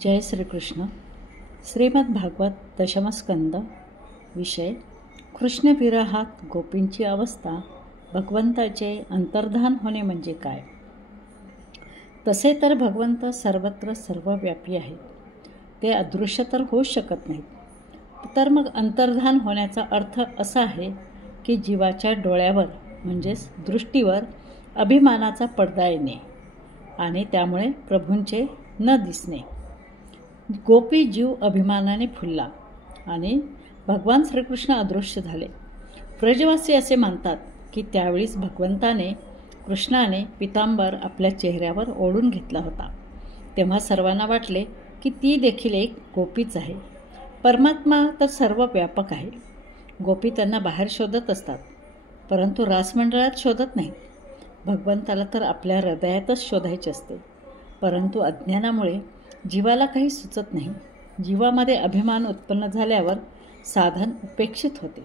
जय श्रीकृष्ण. श्रीमद भागवत दशमस्कंद. विषय कृष्णविरहात गोपींची अवस्था. भगवंताचे अंतर्धान होणे म्हणजे काय. तसे तर भगवंत सर्वत्र सर्वव्यापी आहेत. ते अदृश्य तर होऊच शकत नाहीत. तर मग अंतर्धान होण्याचा अर्थ असा आहे की जीवाच्या डोळ्यावर म्हणजेच दृष्टीवर अभिमानाचा पडदा येणे आणि त्यामुळे प्रभूंचे न दिसणे. गोपी जीव अभिमानाने फुलला आणि भगवान श्रीकृष्ण अदृश्य झाले. ब्रजवासी असे मानतात की त्यावेळीच भगवंताने कृष्णाने पितांबर आपल्या चेहऱ्यावर ओढून घेतला होता. तेव्हा सर्वांना वाटले की ती देखील एक गोपीच आहे. परमात्मा तर सर्व व्यापक आहे. गोपी त्यांना बाहेर शोधत असतात, परंतु रासमंडळात शोधत नाहीत. भगवंताला तर आपल्या हृदयातच शोधायचे असते, परंतु अज्ञानामुळे जीवाला काही सुचत नाही. जीवामध्ये अभिमान उत्पन्न झाल्यावर साधन उपेक्षित होते.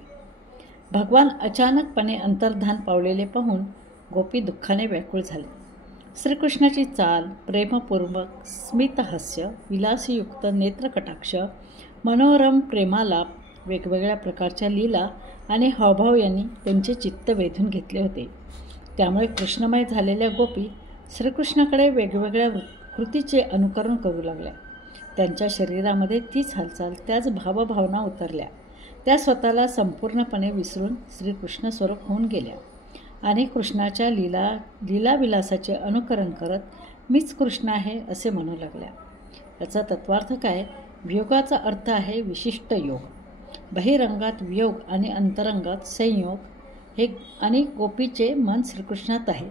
भगवान अचानकपणे अंतर्धान पावलेले पाहून गोपी दुःखाने व्याकुळ झाले. श्रीकृष्णाची चाल, प्रेमपूर्वक स्मितहास्य, विलासयुक्त नेत्रकटाक्ष, मनोरम प्रेमालाप, वेगवेगळ्या प्रकारच्या लीला आणि हावभाव यांनी त्यांचे चित्त वेधून घेतले होते. त्यामुळे कृष्णमय झालेल्या गोपी श्रीकृष्णाकडे वेगवेगळ्या कृतीचे अनुकरण करू लागल्या. त्यांच्या शरीरामध्ये तीच हालचाल, त्याच भावभावना उतरल्या. त्या स्वतःला संपूर्णपणे विसरून श्रीकृष्ण स्वरूप होऊन गेल्या आणि कृष्णाच्या लीलाविलासाचे अनुकरण करत मीच कृष्ण आहे असे म्हणू लागल्या. याचा तत्वार्थ काय. वियोगाचा अर्थ आहे विशिष्ट योग. बहिरंगात वियोग आणि अंतरंगात संयोग हे आणि गोपीचे मन श्रीकृष्णात आहे.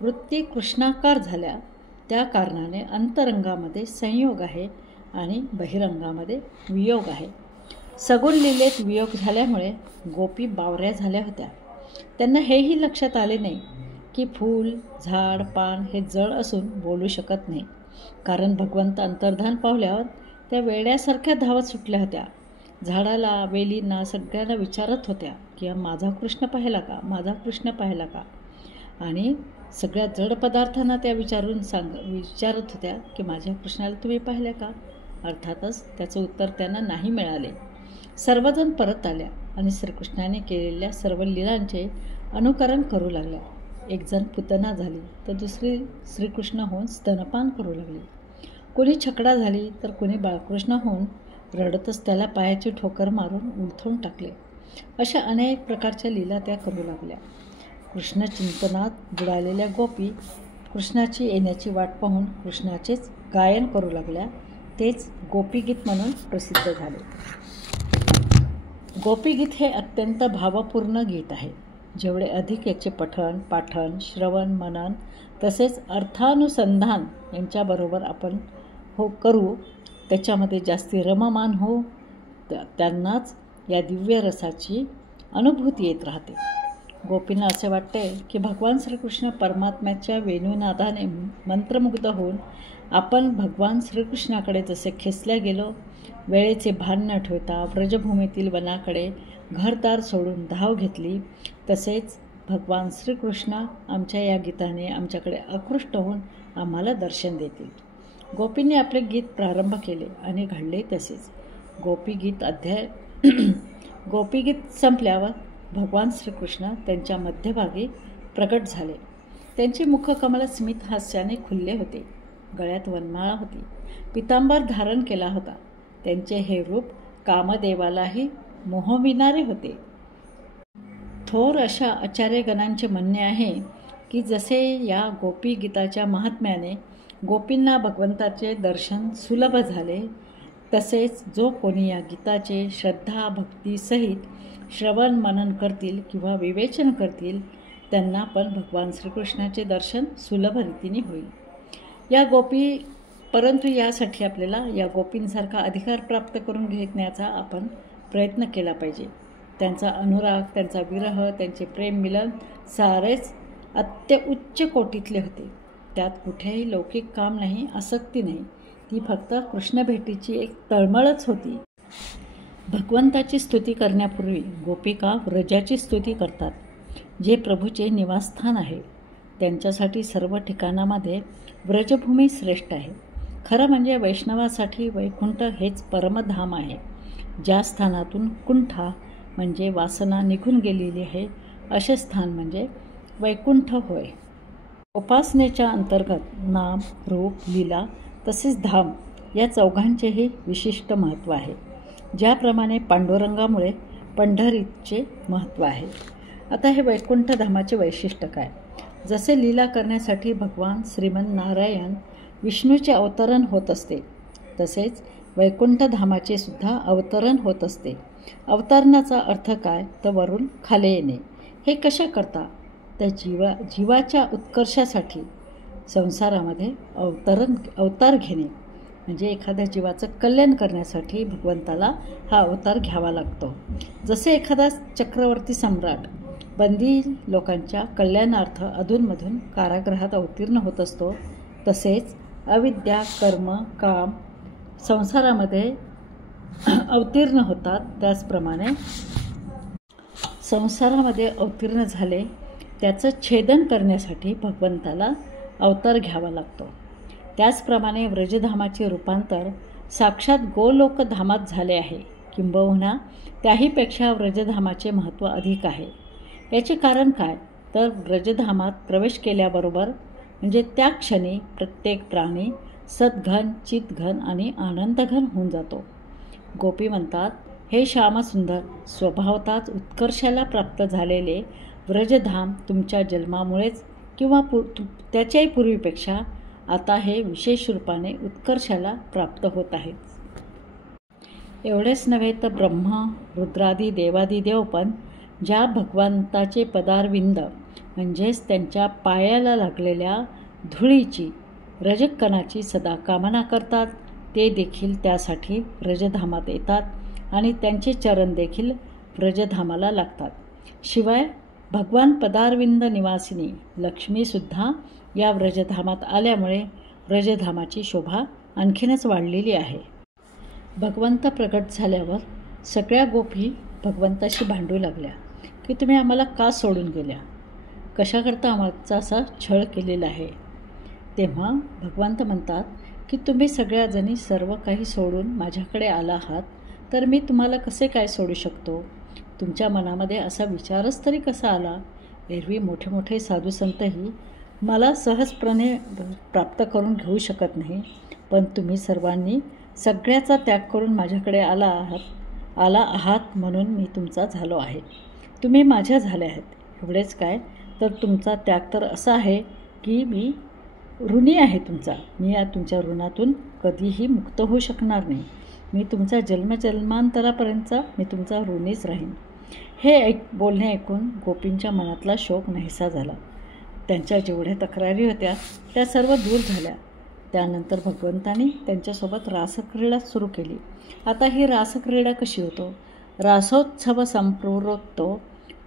वृत्ती कृष्णाकार झाल्या त्या कारणाने अंतरंगामध्ये संयोग आहे आणि बहिरंगामध्ये वियोग आहे. सगुण लीलेत वियोग झाल्यामुळे गोपी बावऱ्या झाल्या होत्या. त्यांना हेही लक्षात आले नाही की फूल, झाड, पान हे जड असून बोलू शकत नाही. कारण भगवंत अंतर्धान पावल्यावर त्या वेड्यासारख्या धावत सुटल्या होत्या. झाडाला, वेलींना सगळ्यांना विचारत होत्या की माझा कृष्ण पाहिला का, माझा कृष्ण पाहिला का. आणि सगळ्या जड पदार्थांना त्या विचारत होत्या की माझ्या कृष्णाला तुम्ही पाहिल्या का. अर्थातच त्याचं उत्तर त्यांना नाही मिळाले. सर्वजण परत आल्या आणि श्रीकृष्णाने केलेल्या सर्व लीलांचे अनुकरण करू लागल्या. एक जण पुतना झाली तर दुसरी श्रीकृष्ण होऊन स्तनपान करू लागली. कोणी छकडा झाली तर कोणी बाळकृष्ण होऊन रडतच त्याला पायाची ठोकर मारून उलथून टाकले. अशा अनेक प्रकारच्या लीला त्या करू लागल्या. कृष्ण चिंतनात बुडालेल्या गोपी कृष्णाची येण्याची वाट पाहून कृष्णाचेच गायन करू लागल्या. तेच गोपीगीत म्हणून प्रसिद्ध झाले. गोपीगीत हे अत्यंत भावपूर्ण गीत आहे. जेवढे अधिक याचे पठण, पाठन, श्रवण, मनन तसेच अर्थानुसंधान यांच्याबरोबर आपण करू, त्याच्यामध्ये जास्ती रममान हो, त्यांनाच या दिव्य रसाची अनुभूती येत राहते. गोपींना असे वाटते की भगवान श्रीकृष्ण परमात्म्याच्या वेणुनादाने मंत्रमुग्ध होऊन आपण भगवान श्रीकृष्णाकडे जसे खेचल्या गेलो, वेळेचे भान न ठेवता व्रजभूमीतील वनाकडे घरदार सोडून धाव घेतली, तसेच भगवान श्रीकृष्ण आमच्या या गीताने आमच्याकडे आकृष्ट होऊन आम्हाला दर्शन देतील. गोपींनी आपले गीत प्रारंभ केले आणि घडले तसेच. गोपीगीत संपल्यावर भगवान श्रीकृष्ण त्यांच्या मध्यभागी प्रकट झाले. त्यांची मुखकमल स्मित हास्याने खुलले होते. गळ्यात वनमाळा होती. पितांबर धारण केला होता. त्यांचे हे रूप कामदेवालाही मोहविणारे होते. थोर अशा आचार्यगणांचे म्हणणे आहे की जसे या गोपी गीताच्या महात्म्याने गोपींना भगवंताचे दर्शन सुलभ झाले, तसेच जो कोणी या गीताचे श्रद्धा भक्तीसहित श्रवण मनन करतील किंवा विवेचन करतील त्यांना पण भगवान श्रीकृष्णाचे दर्शन सुलभ रीतीने होईल. परंतु यासाठी आपल्याला या गोपींसारखा अधिकार प्राप्त करून घेण्याचा आपण प्रयत्न केला पाहिजे. त्यांचा अनुराग, त्यांचा विरह, त्यांचे प्रेम मिलन सारेच अत्युच्च कोटीतले होते. त्यात कुठेही लौकिक काम नाही, आसक्ती नाही. ती फक्त कृष्णभेटीची एक तळमळच होती. भगवंताची स्तुती करण्यापूर्वी गोपिका व्रजाची स्तुती करतात, जे प्रभूचे निवासस्थान आहे. त्यांच्यासाठी सर्व ठिकाणामध्ये व्रजभूमी श्रेष्ठ आहे. खरं म्हणजे वैष्णवासाठी वैकुंठ हेच परमधाम आहे, ज्या स्थानातून कुंठा म्हणजे वासना निघून गेलेली आहे असे स्थान म्हणजे वैकुंठ होय. उपासनेच्या अंतर्गत नाम, रूप, लीला तसेच धाम या चौघांचेही विशिष्ट महत्त्व आहे. ज्याप्रमाणे पांडुरंगामुळे पंढरीचे महत्त्व आहे. आता हे वैकुंठ धामाचे वैशिष्ट्य काय? जसे लीला करण्यासाठी भगवान श्रीमन्नारायण विष्णूचे अवतरण होत असते, तसेच वैकुंठ धामाचे सुद्धा अवतरण होत असते. अवतरणाचा अर्थ काय? तर वरून खाली येणे. हे कशा करता? तर जीवाच्या उत्कर्षासाठी संसारामध्ये अवतार घेणे म्हणजे एखाद्या जीवाचं कल्याण करण्यासाठी भगवंताला हा अवतार घ्यावा लागतो. जसे एखादा चक्रवर्ती सम्राट बंदी लोकांच्या कल्याणार्थ अधूनमधून कारागृहात अवतीर्ण होत असतो, तसेच अविद्या, कर्म, काम संसारामध्ये अवतीर्ण होतात. त्याचप्रमाणे संसारामध्ये अवतीर्ण झाले त्याचं छेदन करण्यासाठी भगवंताला अवतार घ्यावा लागतो. त्याचप्रमाणे व्रजधामाचे रूपांतर साक्षात गोलोकधामात झाले आहे, किंबहुना त्याहीपेक्षा व्रजधामाचे महत्त्व अधिक आहे. याचे कारण काय? तर व्रजधामात प्रवेश केल्याबरोबर म्हणजे त्या क्षणी प्रत्येक प्राणी सद्घन, चितघन आणि आनंदघन होऊन जातो. गोपी म्हणतात, हे श्यामसुंदर, स्वभावताच उत्कर्षाला प्राप्त झालेले व्रजधाम तुमच्या जन्मामुळेच किंवा त्याच्याही पूर्वीपेक्षा आता हे विशेष रूपाने उत्कर्षाला प्राप्त होत आहेत. एवढेच नव्हे तर ब्रह्मा, रुद्रादी देवादी देव पण ज्या भगवंताचे पदारविंद म्हणजेच त्यांच्या पायाला लागलेल्या धुळीची, रजकणाची सदा कामना करतात, ते देखील त्यासाठी व्रजधामात येतात आणि त्यांचे चरण देखील व्रजधामाला लागतात. शिवाय भगवान पदारविंद निवासिनी लक्ष्मीसुद्धा या व्रजधामात आल्यामुळे व्रजधामाची शोभा आणखीनच वाढलेली आहे. भगवंत प्रकट झाल्यावर सगळ्या गोपी भगवंताशी भांडू लागल्या की तुम्ही आम्हाला का सोडून गेल्या, कशाकरता आमचा असा छळ केलेला आहे. तेव्हा भगवंत म्हणतात की तुम्ही सगळ्याजणी सर्व काही सोडून माझ्याकडे आला आहात, तर मी तुम्हाला कसे काय सोडू शकतो? तुमच्या मनामध्ये असा विचारच तरी कसा आला? एरवी मोठे मोठे साधू संतही मला सहजपणे प्राप्त करून घेऊ शकत नाही, पण तुम्ही सर्वांनी सगळ्याचा त्याग करून माझ्याकडे आला आहात म्हणून मी तुमचा झालो आहे. तुम्ही माझ्या झाल्या आहेत. एवढेच काय, तर तुमचा त्याग तर असा आहे की मी ऋणी आहे तुमचा. मी या तुमच्या ऋणातून कधीही मुक्त होऊ शकणार नाही. मी तुमचा जन्मजन्मांतरापर्यंतचा मी तुमचा ऋणीच राहीन. हे बोलणे ऐकून गोपींच्या मनातला शोक नाहीसा झाला. त्यांच्या जेवढ्या तक्रारी होत्या त्या सर्व दूर झाल्या. त्यानंतर भगवंतांनी त्यांच्यासोबत रासक्रीडा सुरू केली. आता ही रासक्रीडा कशी होतो? रासोत्सव संप्रवृत्तो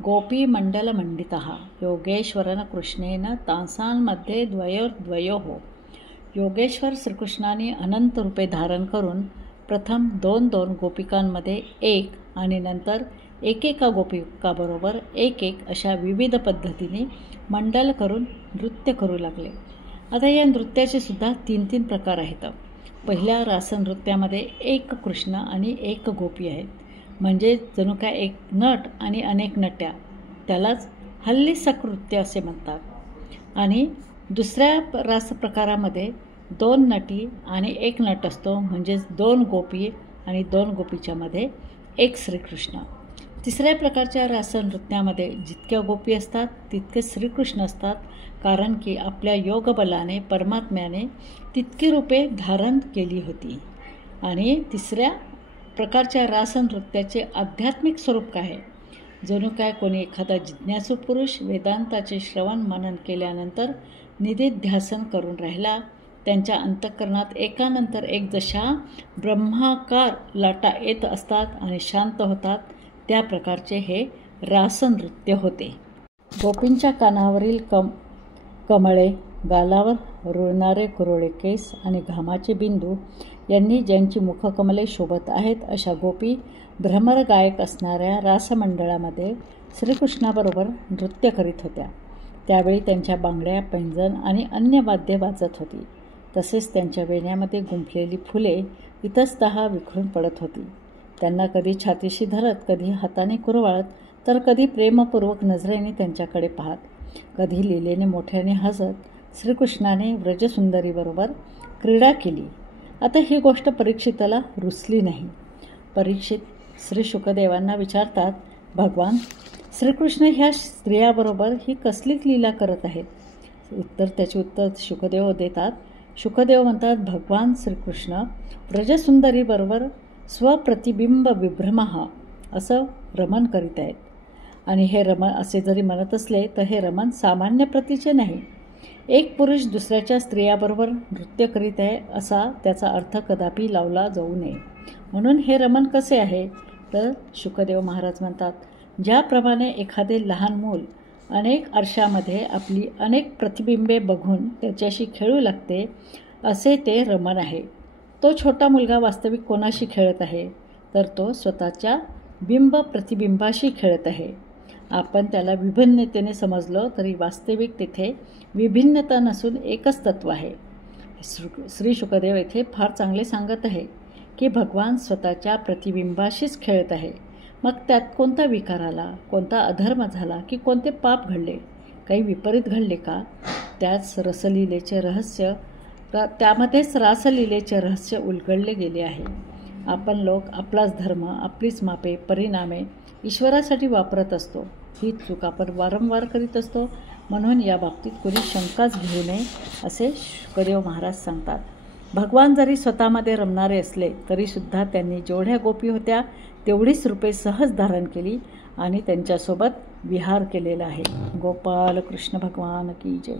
गोपी मंडल मंडितः योगेश्वरन कृष्णेन तासांमध्ये द्वयोर्द्वयोः. योगेश्वर श्रीकृष्णाने अनंत रूपे धारण करून प्रथम 2-2 गोपिकांमध्ये एक आणि नंतर एकेका गोपिकाबरोबर एक अशा विविध पद्धतीने मंडल करून नृत्य करू लागले. आता या नृत्याचे सुद्धा 3 प्रकार आहेत. पहिल्या रासनृत्यामध्ये एक कृष्ण आणि एक गोपी आहेत, म्हणजे जणू काय एक नट आणि अनेक नट्या, त्यालाच हल्लीसक नृत्य असे म्हणतात. आणि दुसऱ्या रास प्रकारामध्ये 2 नटी आणि एक नट असतो, म्हणजेच 2 गोपी आणि 2 गोपीच्यामध्ये एक श्रीकृष्ण. तिसऱ्या प्रकारच्या रासनृत्यामध्ये जितक्या गोपी असतात तितके श्रीकृष्ण असतात, कारण की आपल्या योगबलाने परमात्म्याने तितकी रूपे धारण केली होती. आणि तिसऱ्या प्रकारच्या रासनृत्याचे आध्यात्मिक स्वरूप काय आहे? जणू काय कोणी एखादा जिज्ञासू पुरुष वेदांताचे श्रवण मनन केल्यानंतर निधिध्यासन करून राहिला, त्यांच्या अंतःकरणात एकानंतर एक जशा ब्रह्माकार लाटा येत असतात आणि शांत होतात, त्या प्रकारचे हे रासनृत्य होते. गोपींच्या कानावरील कमळे, गालावर रुळणारे कुरळे केस आणि घामाचे बिंदू यांनी ज्यांची मुखकमले शोभत आहेत, अशा गोपी भ्रमर गायक असणाऱ्या रासमंडळामध्ये श्रीकृष्णाबरोबर नृत्य करीत होत्या. त्यावेळी त्यांच्या बांगड्या, पैंजण आणि अन्य वाद्ये वाजत होती. तसेच त्यांच्या वेण्यामध्ये गुंफलेली फुले इतस्ततः विखरून पडत होती. त्यांना कधी छातीशी धरत, कधी हाताने कुरवाळत, तर कधी प्रेमपूर्वक नजरेने त्यांच्याकडे पाहत, कधी लीलेने मोठ्याने हसत श्रीकृष्णाने व्रजसुंदरीबरोबर क्रीडा केली. आता ही गोष्ट परीक्षिताला रुचली नाही. परीक्षित श्री शुकदेवांना विचारतात, भगवान श्रीकृष्ण ह्या स्त्रियाबरोबर ही कसली लीला करत आहेत? त्याचे उत्तर शुकदेव देतात. शुकदेव म्हणतात, भगवान श्रीकृष्ण व्रजसुंदरीबरोबर स्वप्रतिबिंब विभ्रमः असं रमण करीत आहेत. आणि हे रमण असे जरी म्हणत असले तर हे रमण सामान्य प्रतीचे नाही. एक पुरुष दुसऱ्याच्या स्त्रियाबरोबर नृत्य करीत आहे असा त्याचा अर्थ कदापि लावला जाऊ नये. म्हणून हे रमण कसे आहे? तर शुकदेव महाराज म्हणतात, ज्याप्रमाणे एखादे लहान मूल अनेक आरशामध्ये आपली अनेक प्रतिबिंबे बघून त्याच्याशी खेळू लागते, असे ते रमण आहे. तो छोटा मुलगा वास्तविक कोणाशी खेळत आहे? तर तो स्वतःच्या बिंब प्रतिबिंबाशी खेळत आहे. आपण त्याला विभिन्नतेने समजलो तरी वास्तविक तिथे विभिन्नता नसून एकच तत्व आहे. श्री शुकदेव येथे फार चांगले सांगत आहे की भगवान स्वतःच्या प्रतिबिंबाशीच खेळत आहे. मग त्यात कोणता विकार आला, कोणता अधर्म झाला की कोणते पाप घडले, काही विपरीत घडले का? त्यामध्येच रासलीलेचे रहस्य उलगडले गेले आहे. आपण लोक आपलाच धर्म, आपलीच मापे, परिणामे ईश्वरासाठी वापरत असतो. ही चूक आपण वारंवार करीत असतो. म्हणून या बाबतीत कोणी शंकाच घेऊ नये असे शुकदेव महाराज सांगतात. भगवान जरी स्वतःमध्ये रमणारे असले तरीसुद्धा त्यांनी जेवढ्या गोपी होत्या तेवढीच रूपे सहज धारण केली आणि त्यांच्यासोबत विहार केलेला आहे. गोपाल कृष्ण भगवान की जय.